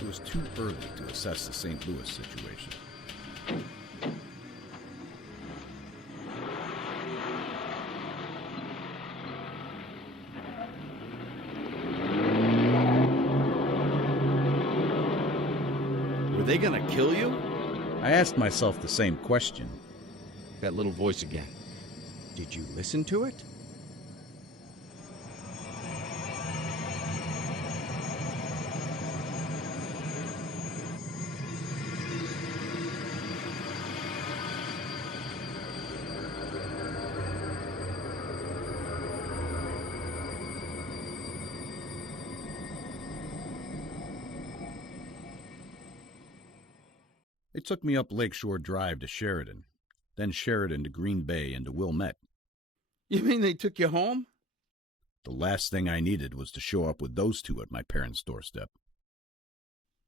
It was too early to assess the St. Louis situation. Were they gonna kill you? I asked myself the same question. That little voice again. Did you listen to it? They took me up Lakeshore Drive to Sheridan, then Sheridan to Green Bay and to Wilmette. You mean they took you home? The last thing I needed was to show up with those two at my parents' doorstep.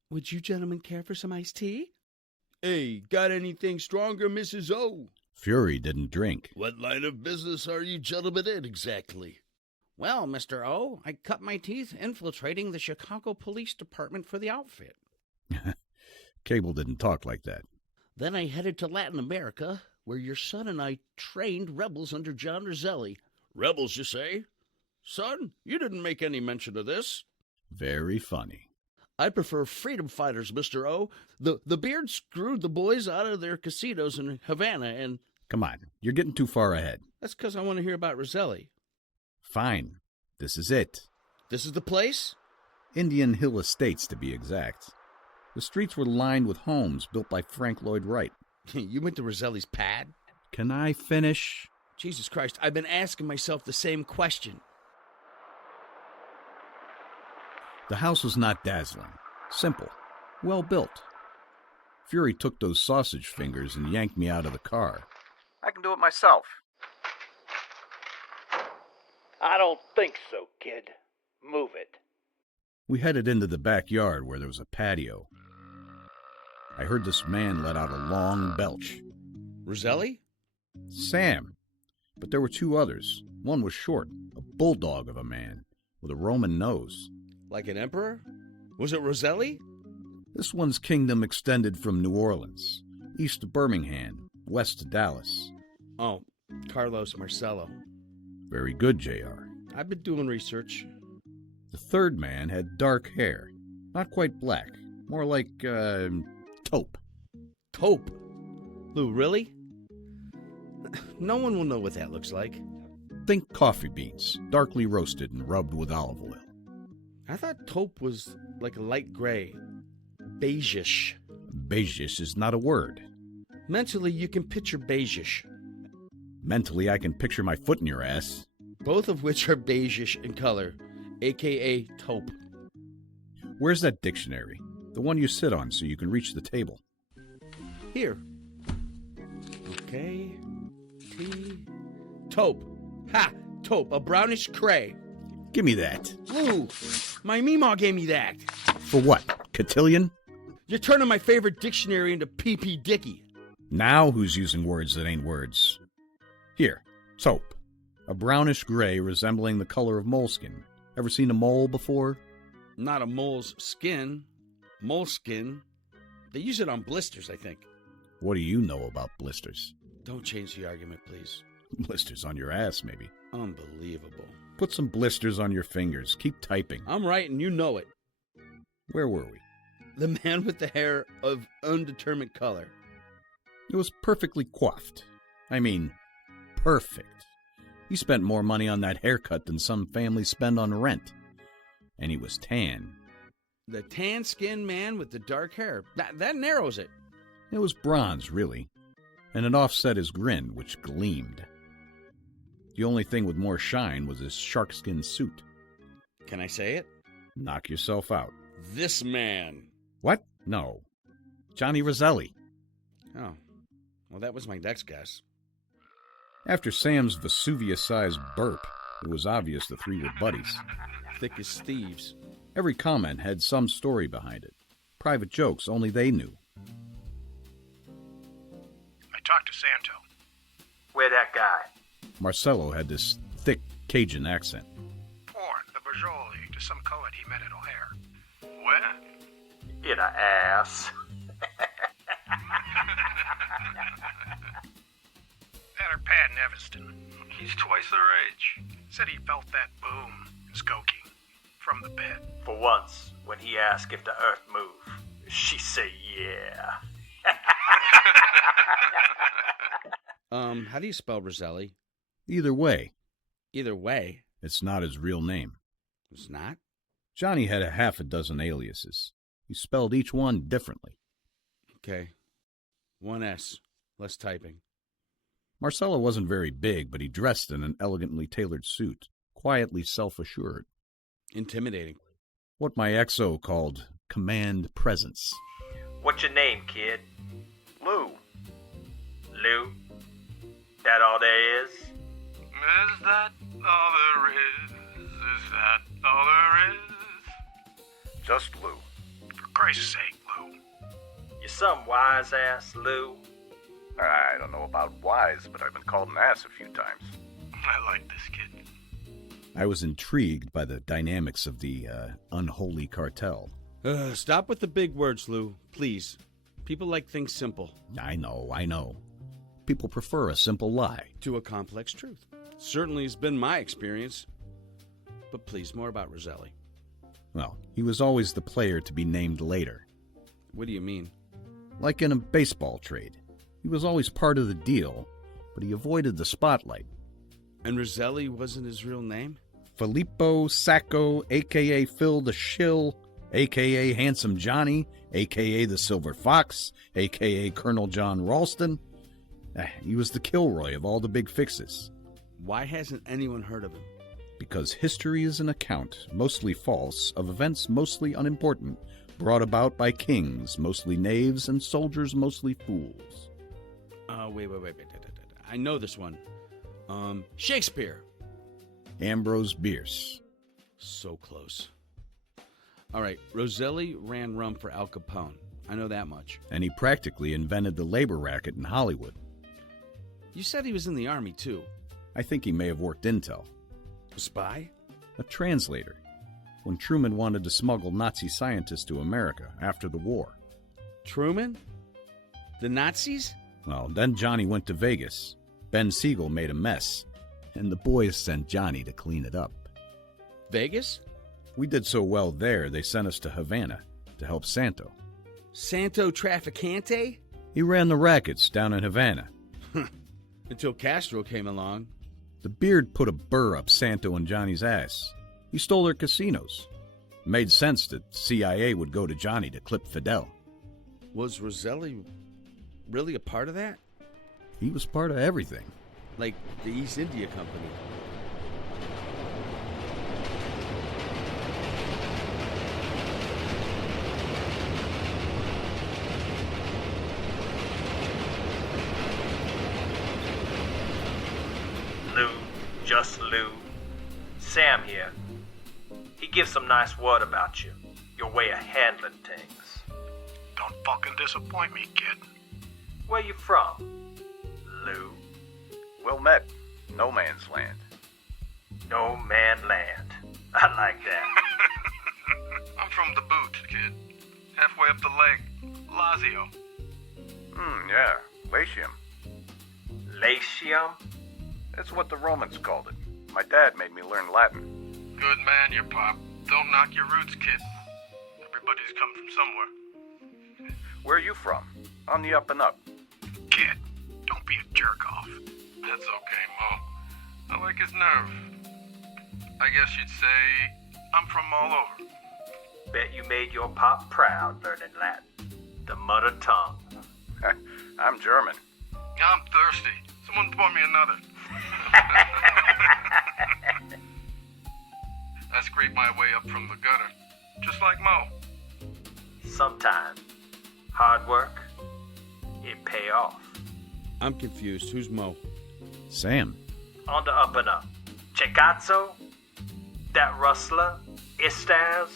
Would you gentlemen care for some iced tea? Hey, got anything stronger, Mrs. O? Fury didn't drink. What line of business are you gentlemen in exactly? Well, Mr. O, I cut my teeth infiltrating the Chicago Police Department for the outfit. Cable didn't talk like that. Then I headed to Latin America, where your son and I trained rebels under John Roselli. Rebels, you say? Son, you didn't make any mention of this. Very funny. I prefer freedom fighters, Mr. O. The beard screwed the boys out of their casinos in Havana, and... Come on, you're getting too far ahead. That's because I want to hear about Roselli. Fine. This is it. This is the place? Indian Hill Estates, to be exact. The streets were lined with homes built by Frank Lloyd Wright. You went to Roselli's pad? Can I finish? Jesus Christ, I've been asking myself the same question. The house was not dazzling. Simple. Well built. Fury took those sausage fingers and yanked me out of the car. I can do it myself. I don't think so, kid. Move it. We headed into the backyard where there was a patio. I heard this man let out a long belch. Roselli? Sam. But there were two others. One was short, a bulldog of a man, with a Roman nose. Like an emperor? Was it Roselli? This one's kingdom extended from New Orleans, east to Birmingham, west to Dallas. Oh, Carlos Marcello. Very good, J.R. I've been doing research. The third man had dark hair. Not quite black. More like, taupe. Taupe? Lou, really? No one will know what that looks like. Think coffee beans, darkly roasted and rubbed with olive oil. I thought taupe was like a light gray. Beigeish. Beigeish is not a word. Mentally, you can picture beigeish. Mentally, I can picture my foot in your ass. Both of which are beigeish in color, a.k.a. taupe. Where's that dictionary? The one you sit on so you can reach the table. Here. Okay. Taupe. Ha! Taupe, a brownish gray. Give me that. Ooh, my Meemaw gave me that. For what? Cotillion? You're turning my favorite dictionary into P.P. Dicky. Now who's using words that ain't words? Here, taupe. A brownish gray resembling the color of moleskin. Ever seen a mole before? Not a mole's skin. Moleskin. They use it on blisters, I think. What do you know about blisters? Don't change the argument, please. Blisters on your ass, maybe. Unbelievable. Put some blisters on your fingers. Keep typing. I'm right, and you know it. Where were we? The man with the hair of undetermined color. It was perfectly coiffed. I mean, perfect. He spent more money on that haircut than some families spend on rent. And he was tan. The tan-skinned man with the dark hair. That narrows it. It was bronze, really. And it offset his grin, which gleamed. The only thing with more shine was his sharkskin suit. Can I say it? Knock yourself out. This man. What? No. Johnny Roselli. Oh. Well, that was my next guess. After Sam's Vesuvius-sized burp, it was obvious the three were buddies. Thick as thieves. Every comment had some story behind it. Private jokes only they knew. I talked to Santo. Where that guy? Marcello had this thick Cajun accent. Or the Bajoli to some poet he met at O'Hare. Where? In a ass. That or Pat in Evanston. He's twice their age. Said he felt that boom in Skokie from the bed. For once, when he asked if the earth moved, she say yeah. How do you spell Roselli? Either way, Either way, it's not his real name. it's not. Johnny had a half a dozen aliases. He spelled each one differently. Okay. 1S. Less typing. Marcello wasn't very big, but he dressed in an elegantly tailored suit, quietly self-assured. Intimidating. What my XO called command presence. What's your name, kid? Lou. Lou? That all there is? Is that all there is? Is that all there is? Just Lou. For Christ's sake, Lou. You some wise ass, Lou. I don't know about wise, but I've been called an ass a few times. I like this kid. I was intrigued by the dynamics of the unholy cartel. Stop with the big words, Lou. Please. People like things simple. I know. People prefer a simple lie. To a complex truth. Certainly has been my experience. But please, more about Roselli. Well, he was always the player to be named later. What do you mean? Like in a baseball trade. He was always part of the deal, but he avoided the spotlight. And Roselli wasn't his real name? Filippo Sacco, a.k.a. Phil the Shill, a.k.a. Handsome Johnny, a.k.a. the Silver Fox, a.k.a. Colonel John Ralston. He was the Kilroy of all the big fixes. Why hasn't anyone heard of him? Because history is an account, mostly false, of events mostly unimportant, brought about by kings, mostly knaves, and soldiers, mostly fools. Wait. I know this one. Shakespeare. Ambrose Bierce. So close. All right, Roselli ran rum for Al Capone. I know that much. And he practically invented the labor racket in Hollywood. You said he was in the army, too. I think he may have worked intel. A spy? A translator. When Truman wanted to smuggle Nazi scientists to America after the war. Truman? The Nazis? Well, then Johnny went to Vegas. Ben Siegel made a mess, and the boys sent Johnny to clean it up. Vegas? We did so well there, they sent us to Havana to help Santo. Santo Traficante? He ran the rackets down in Havana. Until Castro came along. The beard put a burr up Santo and Johnny's ass. He stole their casinos. It made sense that CIA would go to Johnny to clip Fidel. Was Roselli really a part of that? He was part of everything. Like the East India Company. Lou, just Lou. Sam here. He gives some nice word about you, your way of handling things. Don't fucking disappoint me, kid. Where you from, Lou? Well met. No man's land. No man land. I like that. I'm from the boot, kid. Halfway up the leg. Lazio. Yeah. Latium. Latium? That's what the Romans called it. My dad made me learn Latin. Good man, your pop. Don't knock your roots, kid. Everybody's come from somewhere. Where are you from? On the up and up. Kid, don't be a jerk-off. That's okay, Mo. I like his nerve. I guess you'd say I'm from all over. Bet you made your pop proud learning Latin. The mother tongue. I'm German. I'm thirsty. Someone pour me another. I scraped my way up from the gutter, just like Mo. Sometimes hard work, it pay off. I'm confused. Who's Mo? Sam. On the up and up. Checazzo? That rustler? Istaz?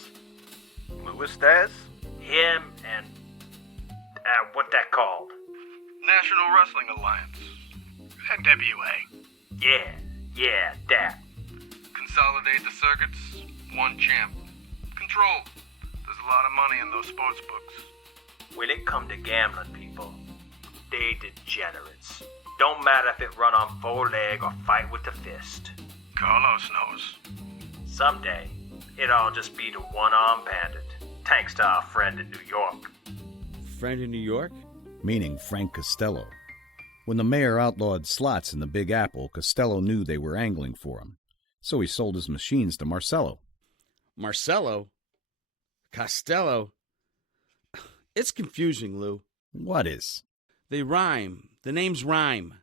Louis Daz? Him and... what that called? National Wrestling Alliance. NWA. Yeah, that. Consolidate the circuits, one champ. Control. There's a lot of money in those sports books. When it come to gambling, people, they degenerates. Don't matter if it run on four leg or fight with the fist. Carlos knows. Someday, it all just be the one-armed bandit, thanks to our friend in New York. Friend in New York? Meaning Frank Costello. When the mayor outlawed slots in the Big Apple, Costello knew they were angling for him, so he sold his machines to Marcello. Marcello? Costello? It's confusing, Lou. What is? They rhyme. The names rhyme.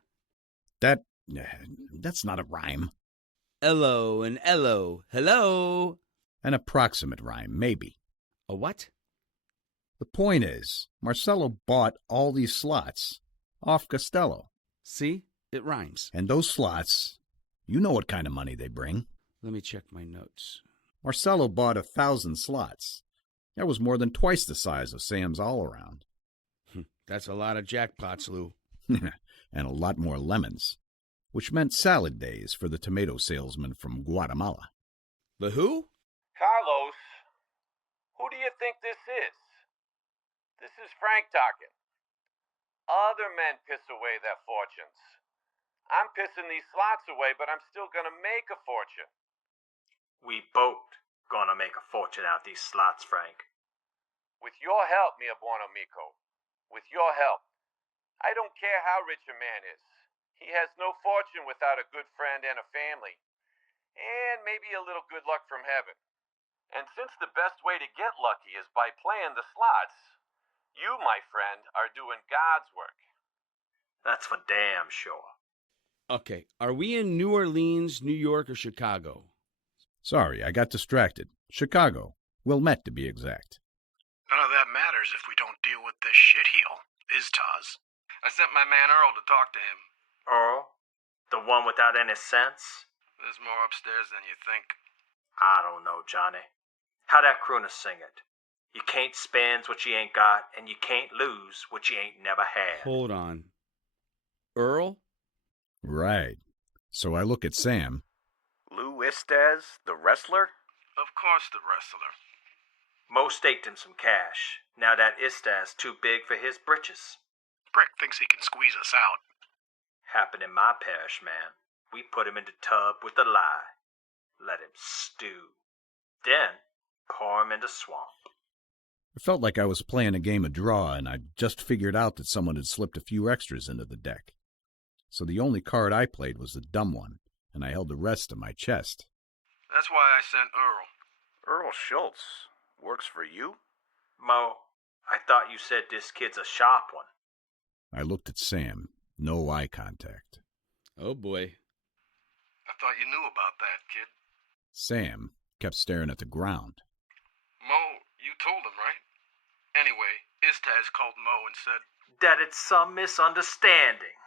That's not a rhyme. Ello and Ello. Hello. An approximate rhyme, maybe. A what? The point is, Marcello bought all these slots off Costello. See? It rhymes. And those slots, you know what kind of money they bring. Let me check my notes. Marcello bought 1,000 slots. That was more than twice the size of Sam's all-around. That's a lot of jackpots, Lou. And a lot more lemons, which meant salad days for the tomato salesman from Guatemala. The who? Carlos, who do you think this is? This is Frank talking. Other men piss away their fortunes. I'm pissing these slots away, but I'm still gonna make a fortune. We both gonna make a fortune out these slots, Frank. With your help, mio buon amico. With your help. I don't care how rich a man is. He has no fortune without a good friend and a family. And maybe a little good luck from heaven. And since the best way to get lucky is by playing the slots, you, my friend, are doing God's work. That's for damn sure. Okay, are we in New Orleans, New York, or Chicago? Sorry, I got distracted. Chicago. Wilmette, to be exact. None of that matters if we don't deal with this shitheel, is Taz. I sent my man Earl to talk to him. Earl? The one without any sense? There's more upstairs than you think. I don't know, Johnny. How that crooner sing it? You can't spend what you ain't got, and you can't lose what you ain't never had. Hold on. Earl? Right. So I look at Sam. Lou Istez, the wrestler? Of course the wrestler. Mo staked him some cash. Now that Istaz too big for his britches. Brick thinks he can squeeze us out. Happened in my parish, man. We put him in the tub with a lie. Let him stew. Then pour him in the swamp. It felt like I was playing a game of draw, and I just figured out that someone had slipped a few extras into the deck. So the only card I played was the dumb one, and I held the rest to my chest. That's why I sent Earl. Earl Schultz works for you? Mo, I thought you said this kid's a sharp one. I looked at Sam. No eye contact. Oh, boy. I thought you knew about that, kid. Sam kept staring at the ground. Mo, you told him, right? Anyway, Istaz called Mo and said... That it's some misunderstanding.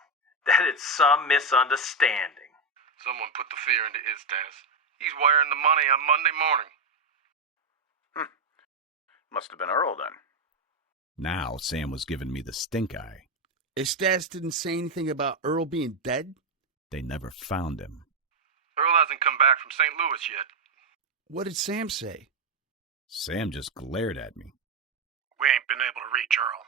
Someone put the fear into Istaz. He's wiring the money on Monday morning. Must have been Earl, then. Now Sam was giving me the stink eye. Estes didn't say anything about Earl being dead? They never found him. Earl hasn't come back from St. Louis yet. What did Sam say? Sam just glared at me. We ain't been able to reach Earl.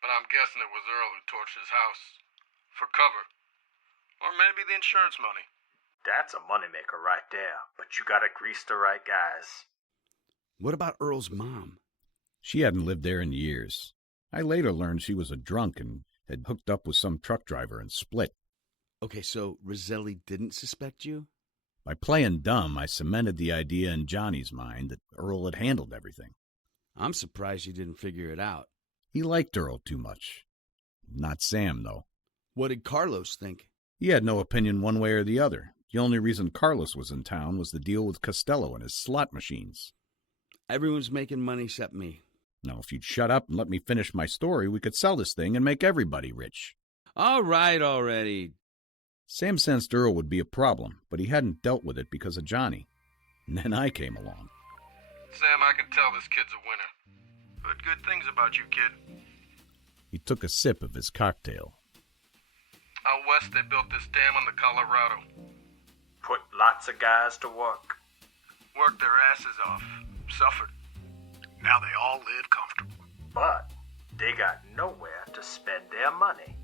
But I'm guessing it was Earl who torched his house. For cover. Or maybe the insurance money. That's a moneymaker right there, but you gotta grease the right guys. What about Earl's mom? She hadn't lived there in years. I later learned she was a drunk and had hooked up with some truck driver and split. Okay, so Roselli didn't suspect you? By playing dumb, I cemented the idea in Johnny's mind that Earl had handled everything. I'm surprised you didn't figure it out. He liked Earl too much. Not Sam, though. What did Carlos think? He had no opinion one way or the other. The only reason Carlos was in town was the deal with Costello and his slot machines. Everyone's making money except me. Now, if you'd shut up and let me finish my story, we could sell this thing and make everybody rich. All right already. Sam sensed Earl would be a problem, but he hadn't dealt with it because of Johnny. And then I came along. Sam, I can tell this kid's a winner. Heard good things about you, kid. He took a sip of his cocktail. Out west, they built this dam on the Colorado. Put lots of guys to work. Worked their asses off. Suffered. Now they all live comfortable. But they got nowhere to spend their money.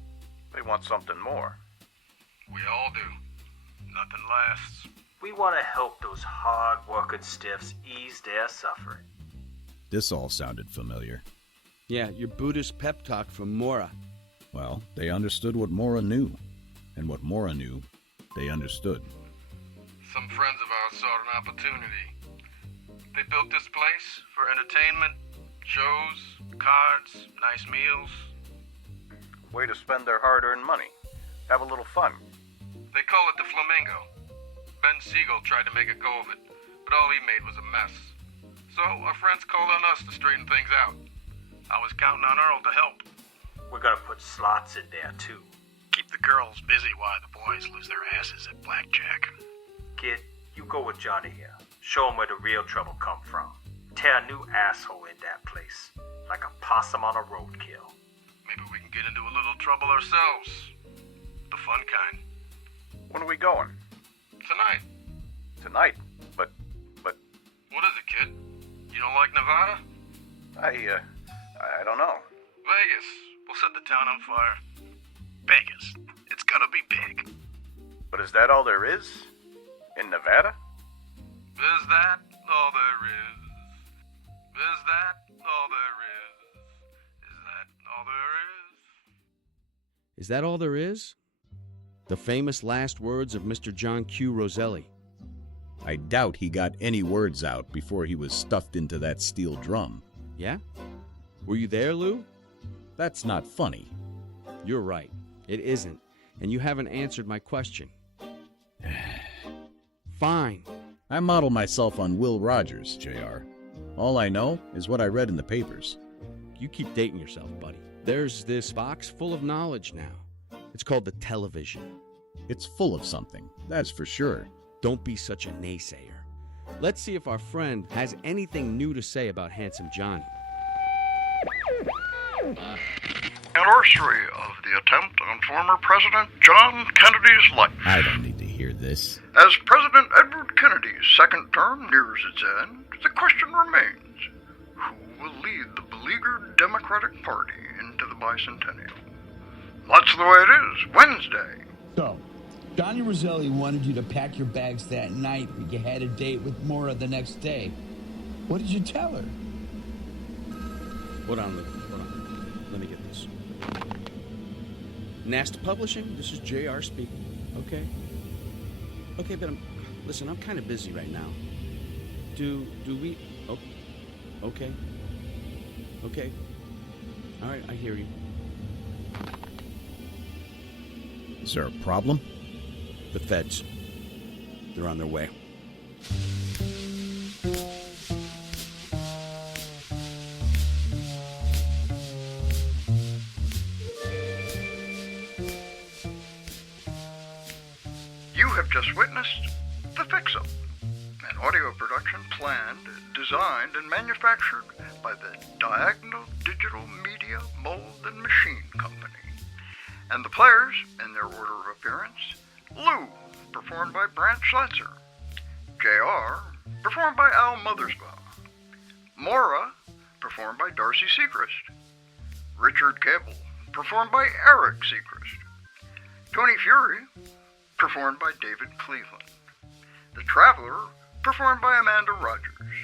They want something more. We all do. Nothing lasts. We want to help those hard-working stiffs ease their suffering. This all sounded familiar. Yeah, your Buddhist pep talk from Mora. Well, they understood what Mora knew. And what Mora knew, they understood. Some friends of ours saw an opportunity. They built this place for entertainment, shows, cards, nice meals. Way to spend their hard-earned money. Have a little fun. They call it the Flamingo. Ben Siegel tried to make a go of it, but all he made was a mess. So our friends called on us to straighten things out. I was counting on Earl to help. We're gonna put slots in there, too. Keep the girls busy while the boys lose their asses at blackjack. Kid, you go with Johnny here. Show him where the real trouble come from. Tear a new asshole in that place, like a possum on a roadkill. Maybe we can get into a little trouble ourselves. The fun kind. When are we going? Tonight. Tonight? But... What is it, kid? You don't like Nevada? I don't know. Vegas. We'll set the town on fire. Vegas. It's gonna be big. But is that all there is? In Nevada? Is that all there is? Is that all there is? Is that all there is? Is that all there is? The famous last words of Mr. John Q. Roselli. I doubt he got any words out before he was stuffed into that steel drum. Yeah? Were you there, Lou? That's not funny. You're right. It isn't. And you haven't answered my question. Fine. I model myself on Will Rogers, JR. All I know is what I read in the papers. You keep dating yourself, buddy. There's this box full of knowledge now. It's called the television. It's full of something, that's for sure. Don't be such a naysayer. Let's see if our friend has anything new to say about Handsome Johnny. Anniversary of the attempt on former President John Kennedy's life. I don't need to hear this. As President Edward Kennedy's second term nears its end, the question remains, who will lead the beleaguered Democratic Party into the bicentennial? That's the way it is, Wednesday. So, Johnny Roselli wanted you to pack your bags that night, but you had a date with Mora the next day. What did you tell her? Hold on, Lou. Hold on. Let me get this. Nast Publishing, this is JR speaking. Okay. Okay, but I'm kind of busy right now. Do we... Oh, okay. Okay. All right, I hear you. Is there a problem? The feds. They're on their way. You have just witnessed The Fix-Up, an audio production planned, designed, and manufactured by the Diagonal Digital Media Mold and Machine Company. And the players, in their order of appearance: Lou, performed by Brant Schletzer; JR, performed by Al Mothersbaugh; Mora, performed by Darcy Seacrest; Richard Cable, performed by Eric Seacrest; Tony Fury, performed by David Cleveland; The Traveler, performed by Amanda Rogers;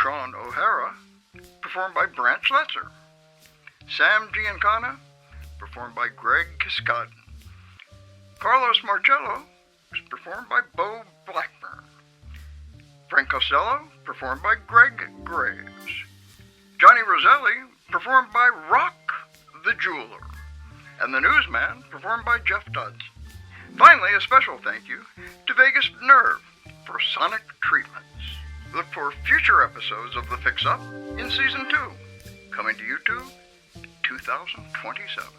Sean O'Hara, performed by Brant Schletzer; Sam Giancana, performed by Greg Kiskaden; Carlos Marcello was performed by Bo Blackburn; Frank Costello, performed by Greg Graves; Johnny Roselli, performed by Rock the Jeweler; and the Newsman, performed by Jeff Dodson. Finally, a special thank you to Vegas Nerve for sonic treatments. Look for future episodes of The Fix-Up in Season 2, coming to YouTube 2027.